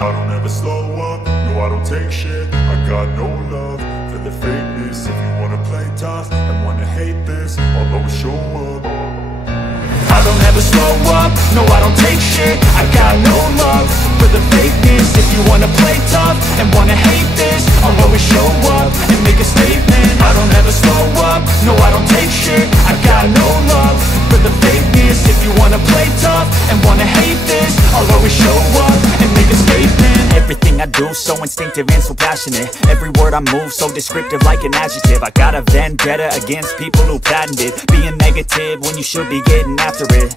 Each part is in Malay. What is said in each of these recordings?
I don't ever slow up, no I don't take shit. I got no love for the fakeness. If you wanna play tough and wanna hate this, I'll always show up. I don't ever slow up, no I don't take shit. I got no love for the fakeness. If you wanna play tough and wanna hate this, I'll always show up and make a statement. I don't ever slow up, no I don't take shit. I got no love for the fakeness. If you wanna play tough and wanna hate this, I'll always show up and make a statement. Everything I do so instinctive and so passionate. Every word I move so descriptive like an adjective. I got a vendetta against people who patented being negative when you should be getting after it.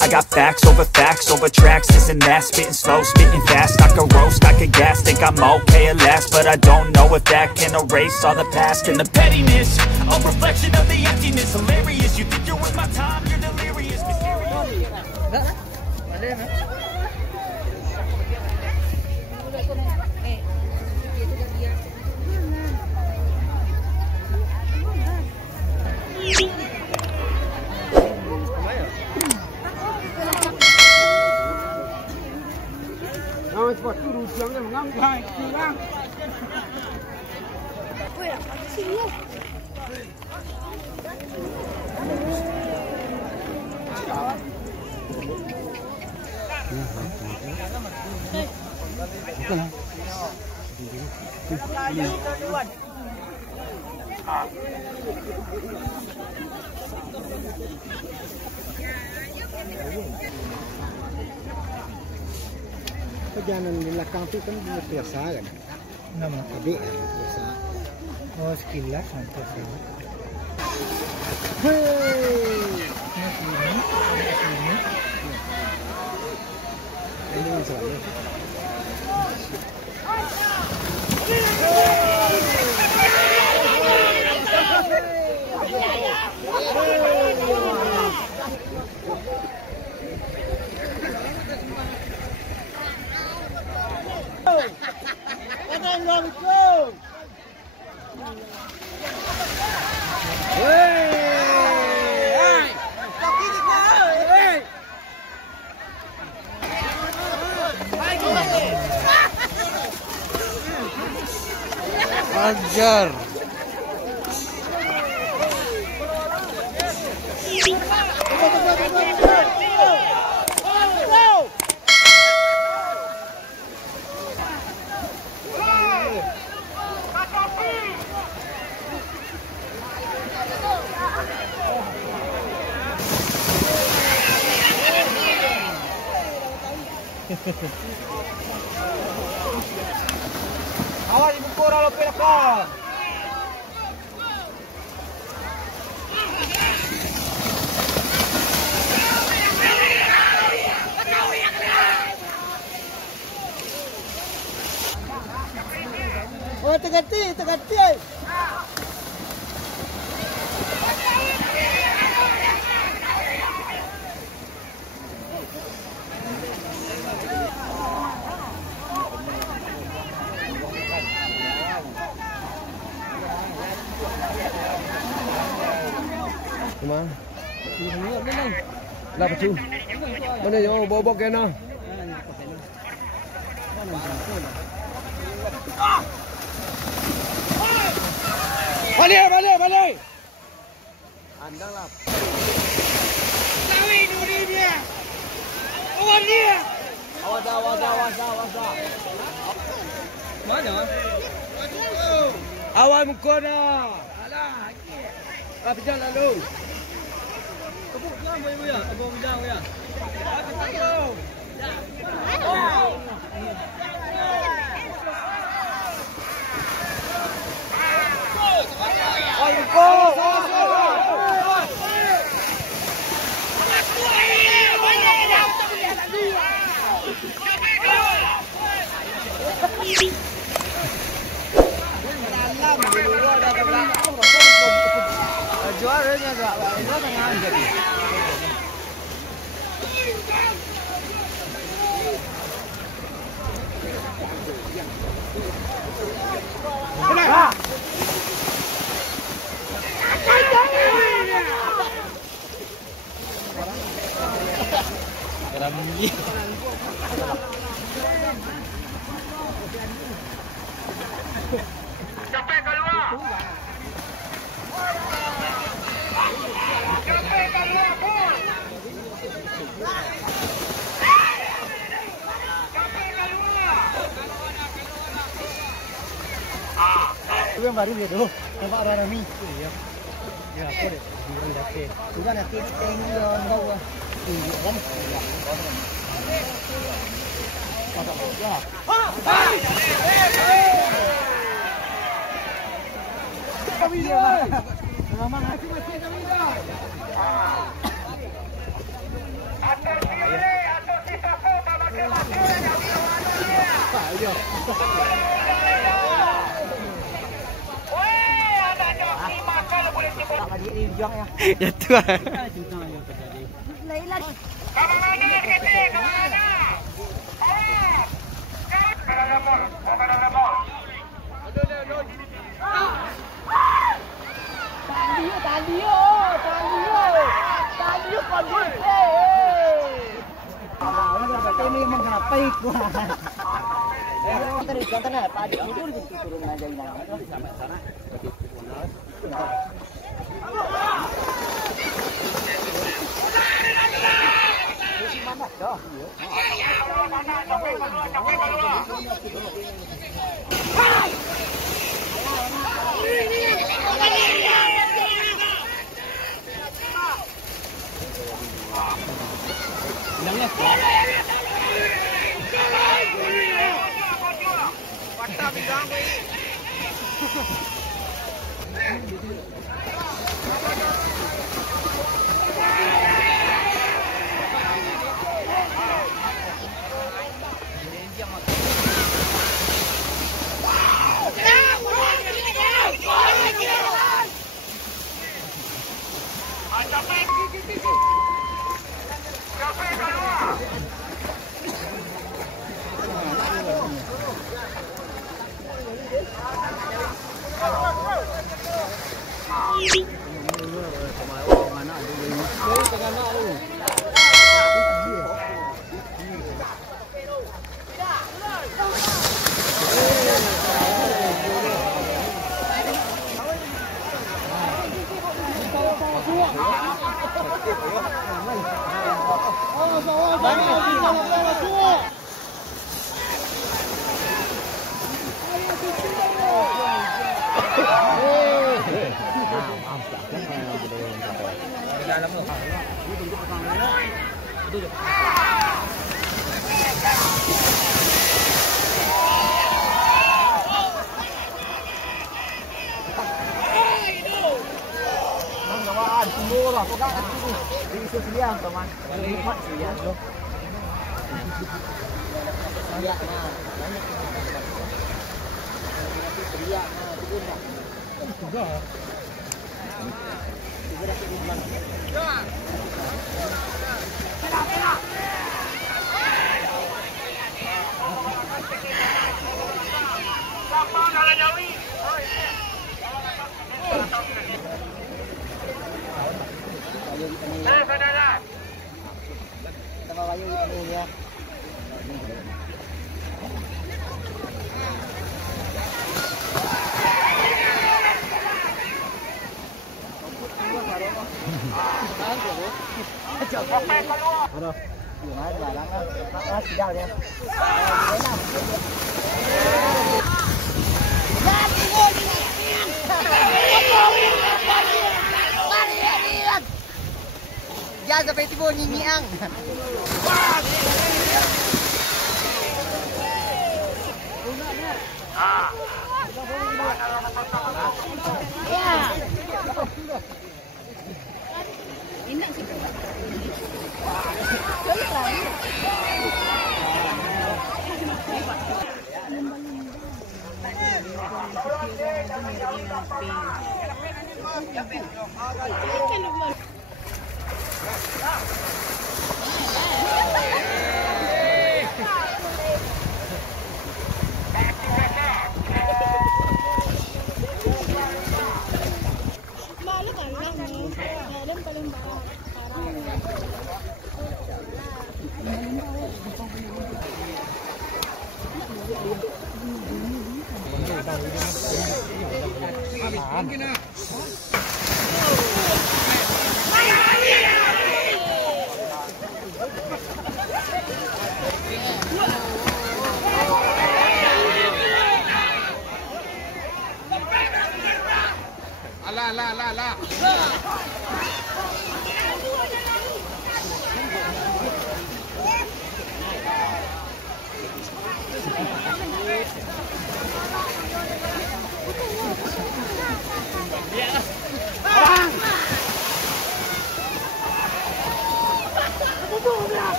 I got facts over tracks, this and that. Spitting slow, spitting fast. I could roast, I could gas. Think I'm okay at last, but I don't know if that can erase all the past and the pettiness. A reflection of the emptiness. Hilarious, you think you're worth my time, you're delirious. Mysterious. Cepat turun siangnya mengangkat kurang. Perjalanan di belakang tu kan biasa kan? Nama adik biasa. Oh sekilas biasa. Hei, sini. Ini salah. Ajar. Awas ibu kora lo pelakon. Oh terganti. Mana? Lah betul. Mana yang bawa kena? Balik. Andanglah. Tahu ini dia. Awas dia. Awas. Mana? Awas muka dah. Alah. Apa jalan lalu? Kebuk jangan boleh ya. Abang jangan ya. Juaranya enggak, itu tengah jadi. Dalam ini. Sampai keluar. Sampai keluar pun. Sampai keluar. Itu yang baru dia tu. Nampak orang Rami. Ya. Ya, apa dia? Dia dah ke. Sudah nanti tengok yang bawah. Tunjuk kan? Ya. Kami dah. Memang masih kami dah. Atau sini, atau si Safo, macam-macam yang dilawan dia. Ya. Weh, ada joki makan boleh sibuk. Tadi ini jang ya. Ya tu lah. Kamu mana kita? Kamu mana? Kanan lemon, kanan lemon. Tadi kondisi. Ini memang ngapai gua. Contoh nah, padi itu turun aja ini. Sampai sana. Mana dah? Jangan sampai tiba nyinyang. Bang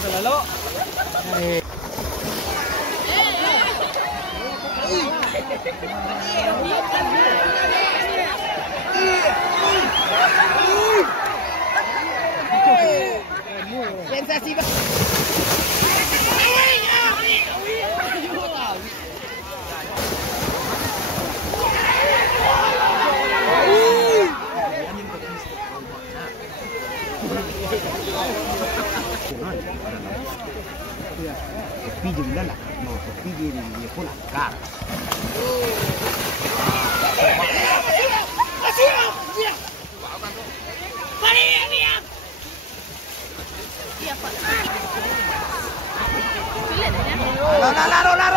terlalu. Sensasi. Kopi je bila nak mau kopi je dia pun akar.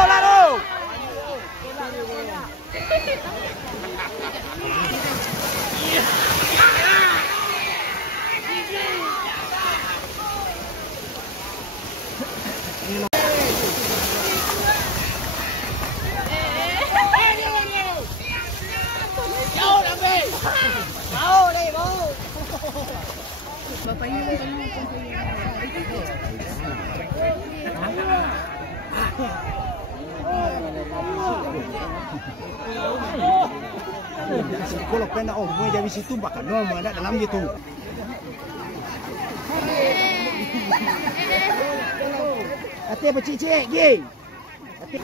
Laro. Kalau pernah orang dari situ bakal normal ada dalam gitu. Hati apa cicik, geng? Hati.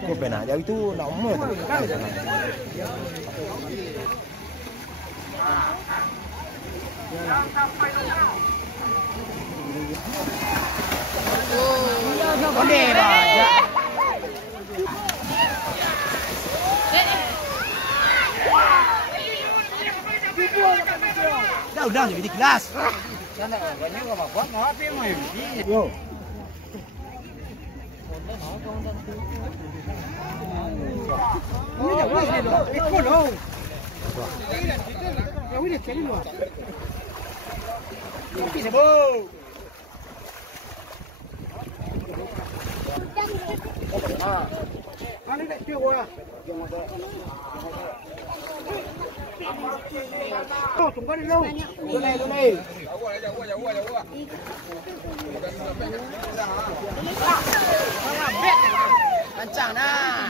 Kau pernah jauh itu lama tu. Boleh baca. Dah jadi kelas. Sana banyak apa buat ngapi mai. Yo. Ini dah boleh dah. Ikut loh. Ya boleh cari loh. Kopi sebab. Ani nak cuba ya. Oh, tunggu dulu. Dulu. Kencang dah.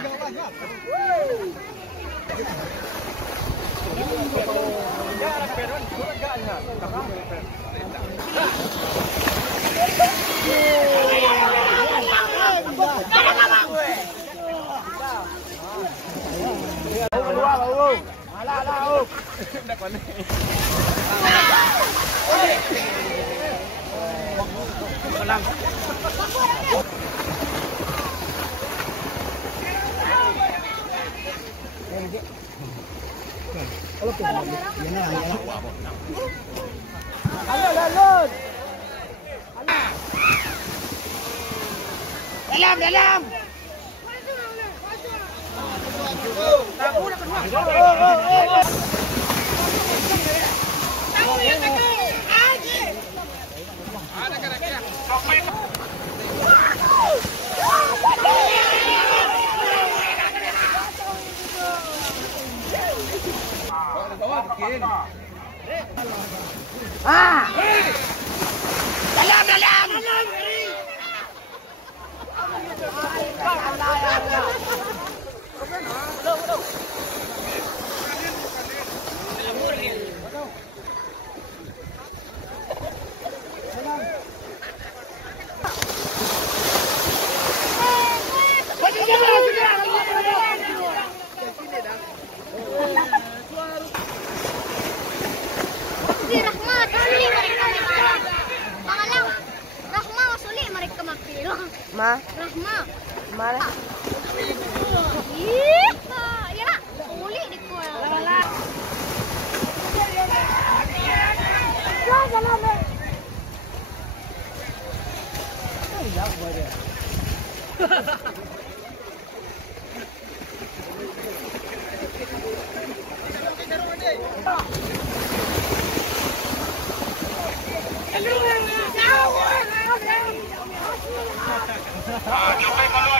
Dalam. Malah. Ih, yalah. Kulit dia kuat. Lah. Jalan. Ya, buat dia.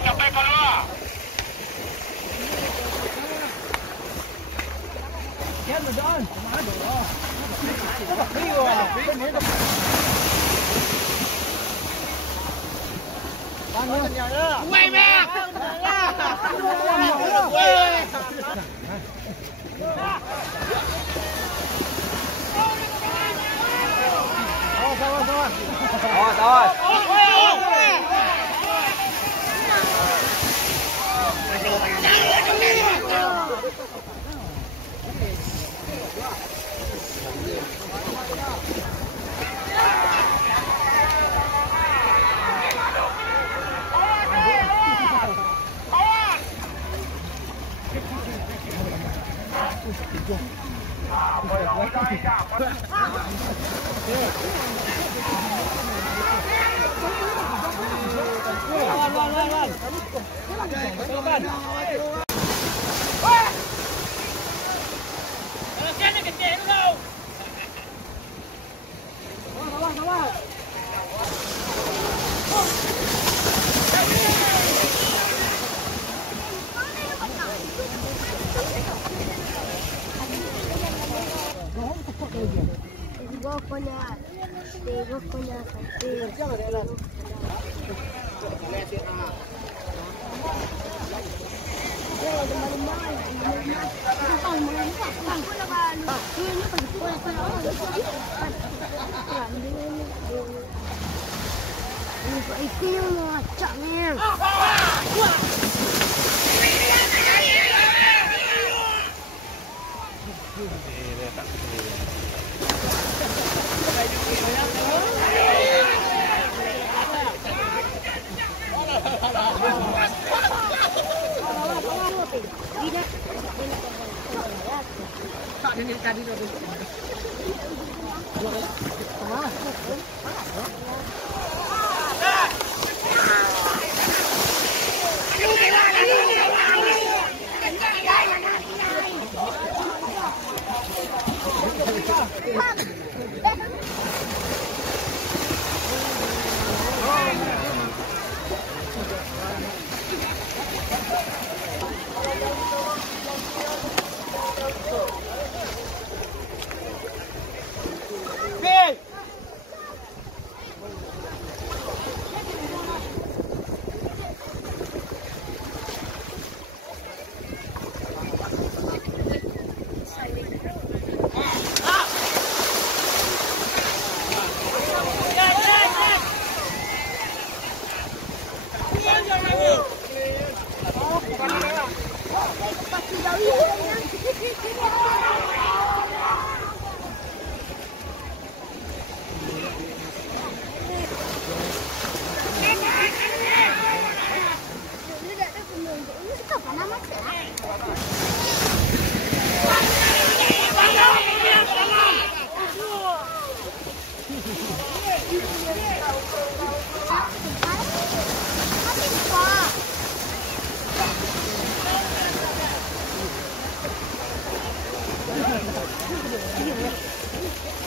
Capai keluar. Kian doon. Kumado. Iyo. Quay mẹ. Itu yang ngacaknya.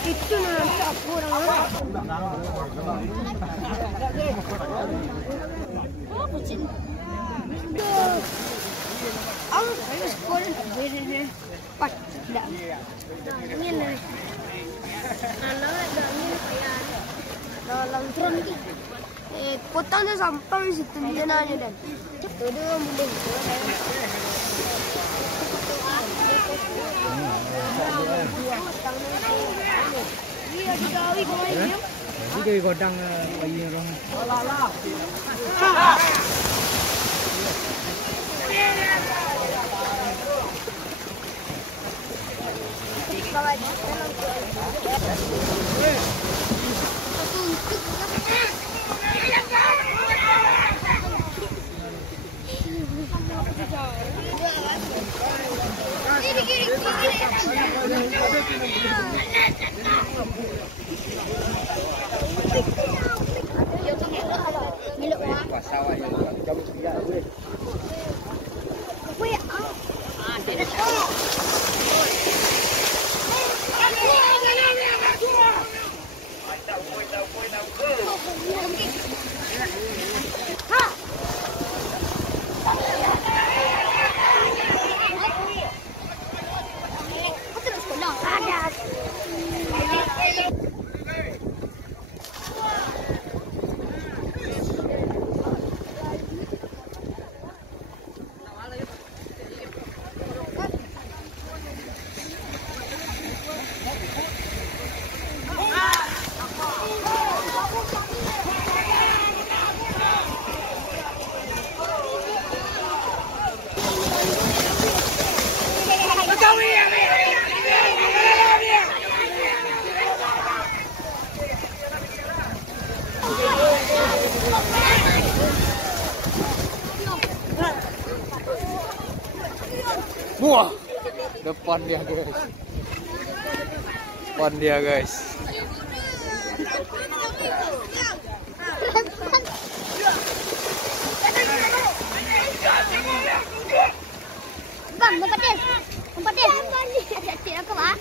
Itu nanti aku orang. Oh, kucing. Ang sekolah begini. Pat, dah. Ini nih. Anak dah ini kayak dalam tren ni. Potongnya sampai situ jenanya dan. Itu dia boleh. Jadi godang bayi orang. Wah, depan dia guys. Depan dia guys. Bang, tempat dia. Tempat dia. Hati-hati aku, Pak.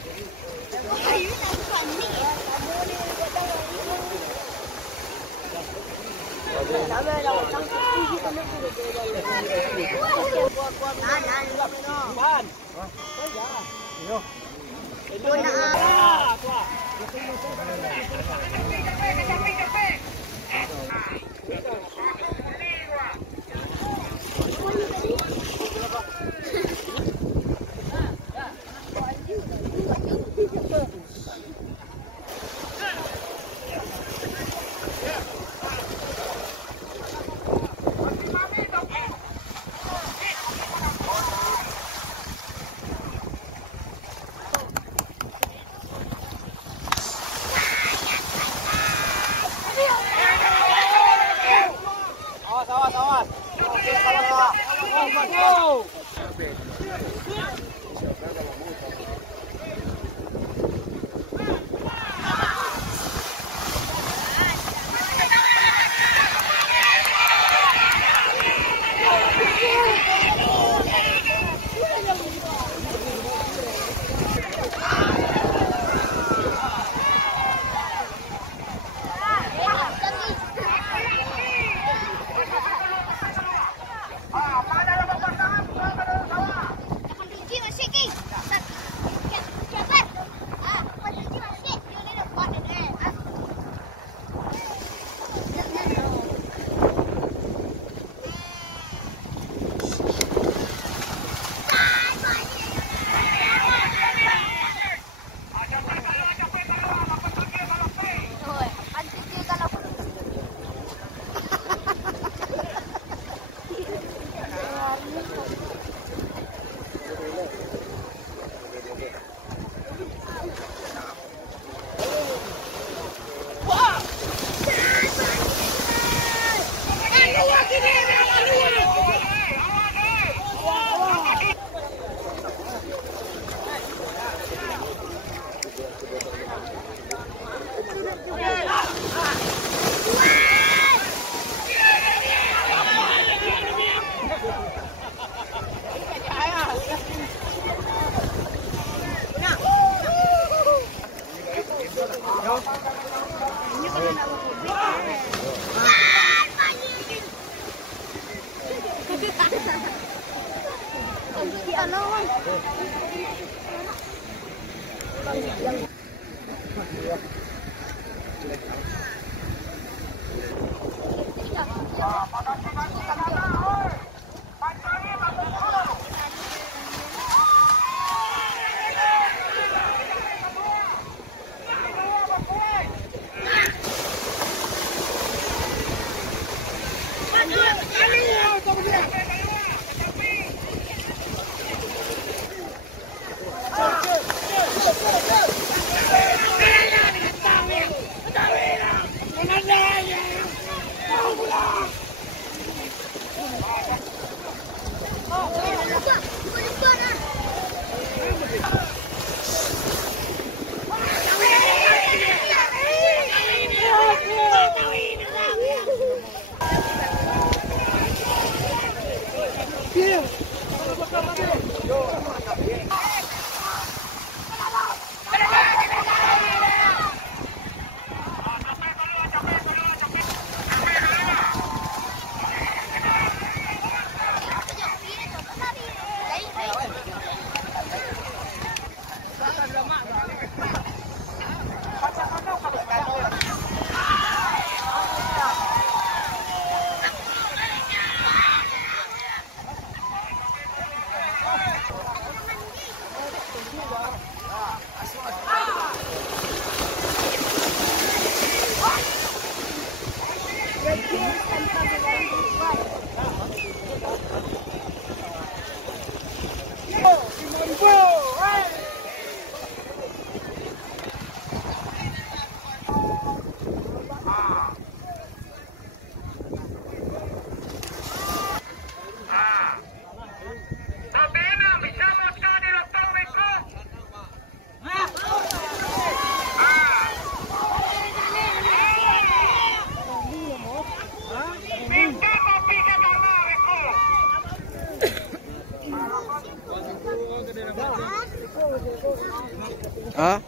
Ah?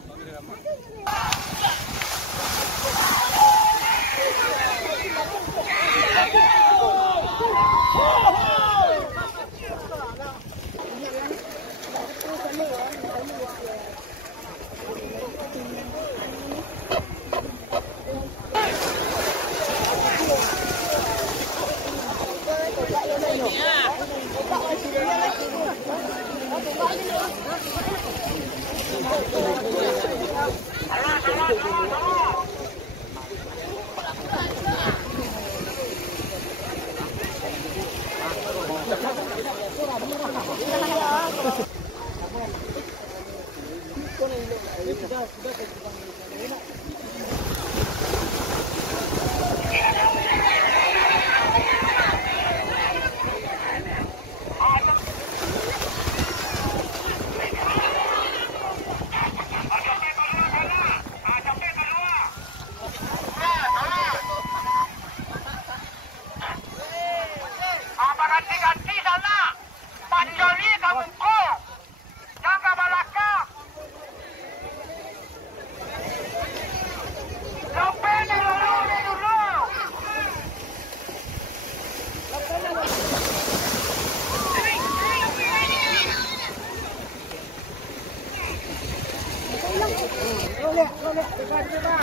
Ganti sana. Panjoli kamuko. Jaga balaka. Lopene dulu. Lo lihat, dekat kita.